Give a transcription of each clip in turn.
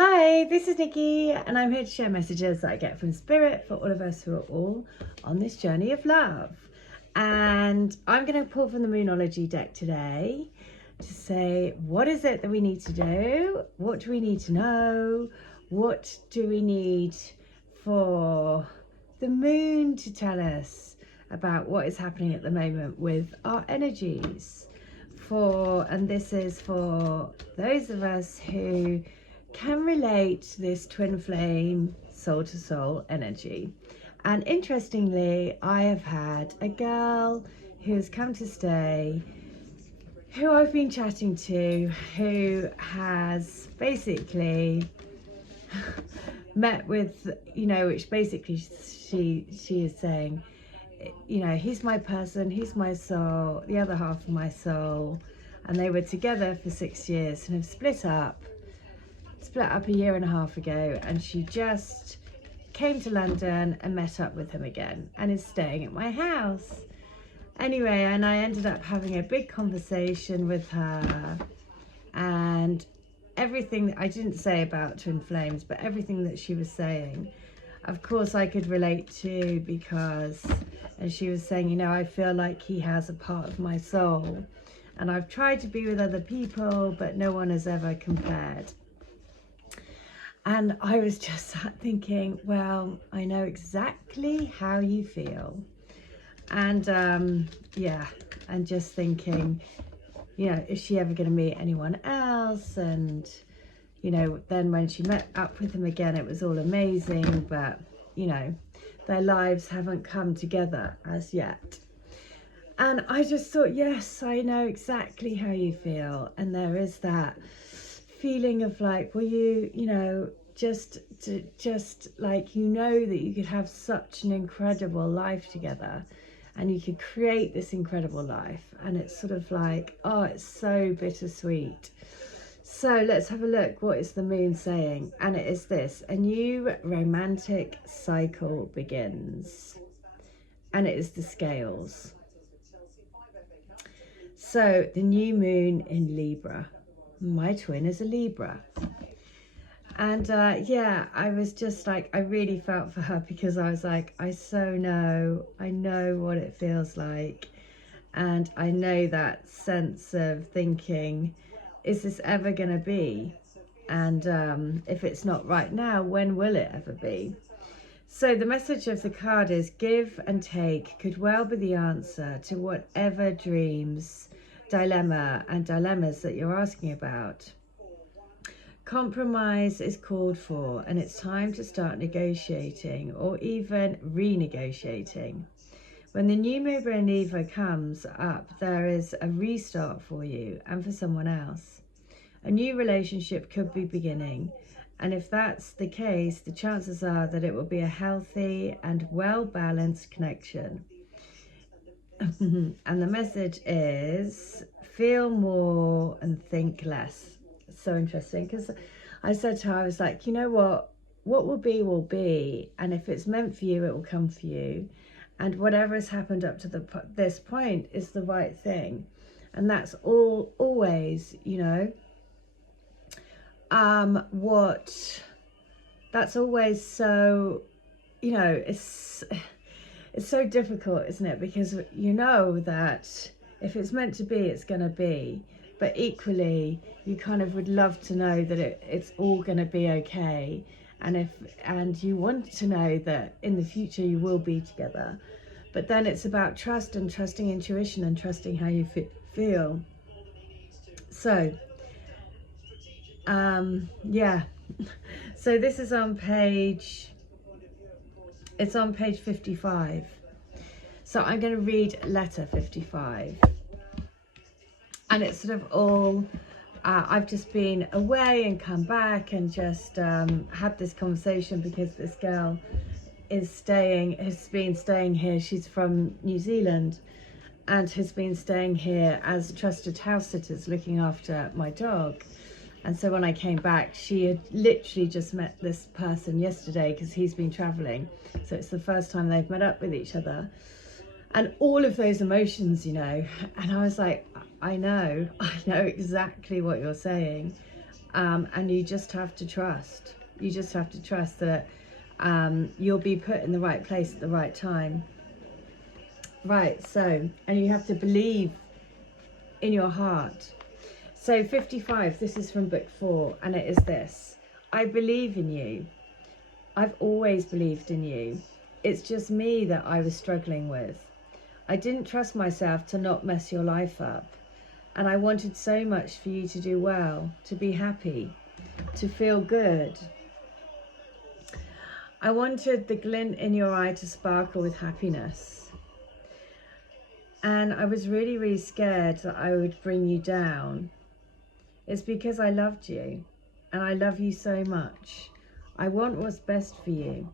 Hi, this is Nikki, and I'm here to share messages that I get from Spirit for all of us who are all on this journey of love. And I'm going to pull from the Moonology deck today to say, what is it that we need to do? What do we need to know? What do we need for the moon to tell us about what is happening at the moment with our energies? And this is for those of us who can relate to this twin flame soul to soul energy. And interestingly, I have had a girl who's come to stay, who I've been chatting to, who has basically met with, which basically she is saying, he's my person, he's my soul, the other half of my soul. And they were together for 6 years and have split up a year and a half ago, and she just came to London and met up with him again and is staying at my house. Anyway, and I ended up having a big conversation with her, and everything that I didn't say about twin flames, but everything that she was saying, of course I could relate to, because, and she was saying, I feel like he has a part of my soul, and I've tried to be with other people, but no one has ever compared. And I was just thinking, well, I know exactly how you feel. And and just thinking, is she ever going to meet anyone else? And, then when she met up with him again, it was all amazing, but, their lives haven't come together as yet. And I just thought, yes, I know exactly how you feel. And there is that feeling of like, well, just like, that you could have such an incredible life together, and you could create this incredible life, and it's sort of like, oh, it's so bittersweet. So let's have a look. What is the moon saying? And it is this: a new romantic cycle begins, and it is the scales. So the new moon in Libra. My twin is a Libra. And I was just like, I really felt for her, because I was like, I know what it feels like. And I know that sense of thinking, is this ever going to be? And if it's not right now, when will it ever be? So the message of the card is, give and take could well be the answer to whatever dreams, dilemmas that you're asking about. Compromise is called for, and it's time to start negotiating, or even renegotiating. When the new moon in Libra comes up, there is a restart for you and for someone else. A new relationship could be beginning, and if that's the case, the chances are that it will be a healthy and well-balanced connection. And the message is, feel more and think less. So interesting, because I said to her, I was like, what will be, and if it's meant for you, it will come for you, and whatever has happened up to this point is the right thing. And that's always, that's always so, it's so difficult, isn't it? Because that if it's meant to be, it's going to be. But equally, you kind of would love to know that it's all going to be okay. And you want to know that in the future you will be together. But then it's about trust, and trusting intuition, and trusting how you feel. So, So this is on page 55. So I'm going to read letter 55. And it's sort of all, I've just been away and come back, and just had this conversation, because this girl has been staying here. She's from New Zealand, and has been staying here as trusted house sitters, looking after my dog. And so when I came back, she had literally just met this person yesterday, because he's been traveling. So it's the first time they've met up with each other. And all of those emotions, and I was like, I know exactly what you're saying. And you just have to trust. You just have to trust that you'll be put in the right place at the right time. Right, so, and you have to believe in your heart. So 55, this is from book 4, and it is this: I believe in you. I've always believed in you. It's just me that I was struggling with. I didn't trust myself to not mess your life up. And I wanted so much for you to do well, to be happy, to feel good. I wanted the glint in your eye to sparkle with happiness. And I was really, really scared that I would bring you down. It's because I loved you, and I love you so much. I want what's best for you,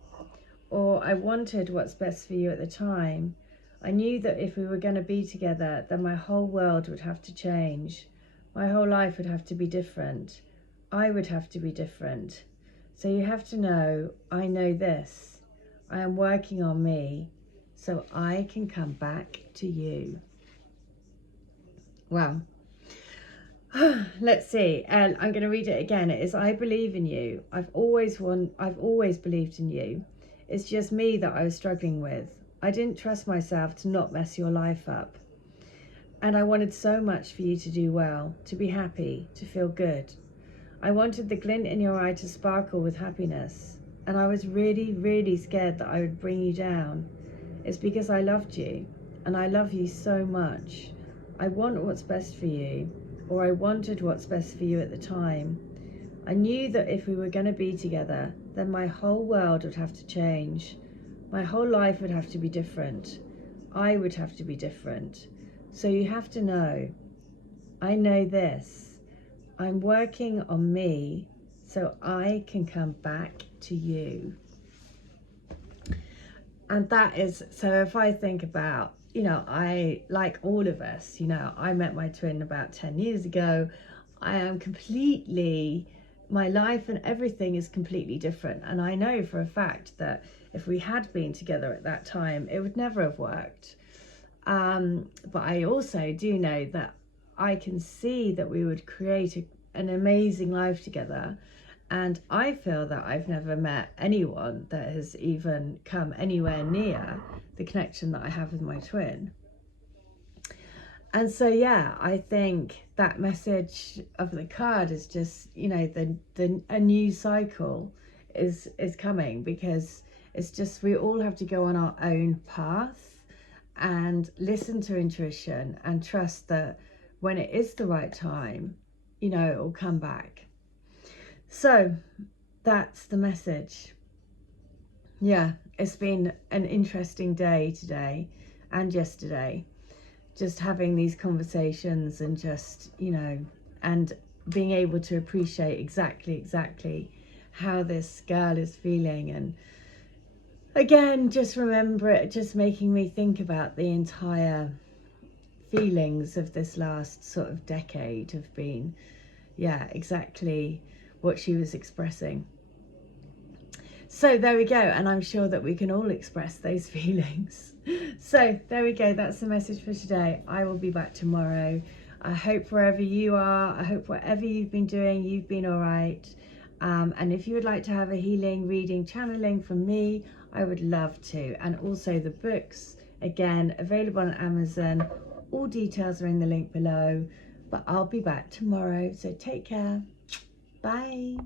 or I wanted what's best for you at the time. I knew that if we were going to be together, then my whole world would have to change. My whole life would have to be different. I would have to be different. So you have to know, I know this. I am working on me so I can come back to you. Wow. Let's see. And I'm going to read it again. It is, I believe in you. I've always believed in you. It's just me that I was struggling with. I didn't trust myself to not mess your life up. And I wanted so much for you to do well, to be happy, to feel good. I wanted the glint in your eye to sparkle with happiness. And I was really, really scared that I would bring you down. It's because I loved you, and I love you so much. I want what's best for you, or I wanted what's best for you at the time. I knew that if we were going to be together, then my whole world would have to change. My whole life would have to be different. I would have to be different. So you have to know, I know this. I'm working on me so I can come back to you. And that is, so if I think about, I, like all of us, I met my twin about 10 years ago. I am completely, my life and everything is completely different. And I know for a fact that if we had been together at that time, it would never have worked. But I also do know that I can see that we would create an amazing life together. And I feel that I've never met anyone that has even come anywhere near the connection that I have with my twin. And so, yeah, I think that message of the card is just, a new cycle is coming, because it's just, we all have to go on our own path and listen to intuition and trust that when it is the right time, it will come back. So that's the message. Yeah, it's been an interesting day today and yesterday, just having these conversations and just, and being able to appreciate exactly how this girl is feeling. And again, just remember it, just making me think about the entire feelings of this last sort of decade have been, yeah, exactly what she was expressing. So there we go, and I'm sure that we can all express those feelings. So there we go, that's the message for today. I will be back tomorrow. I hope wherever you are, I hope whatever you've been doing, you've been all right. And if you would like to have a healing, reading, channeling from me, I would love to. And also the books, again, available on Amazon. All details are in the link below. But I'll be back tomorrow, so take care. Bye.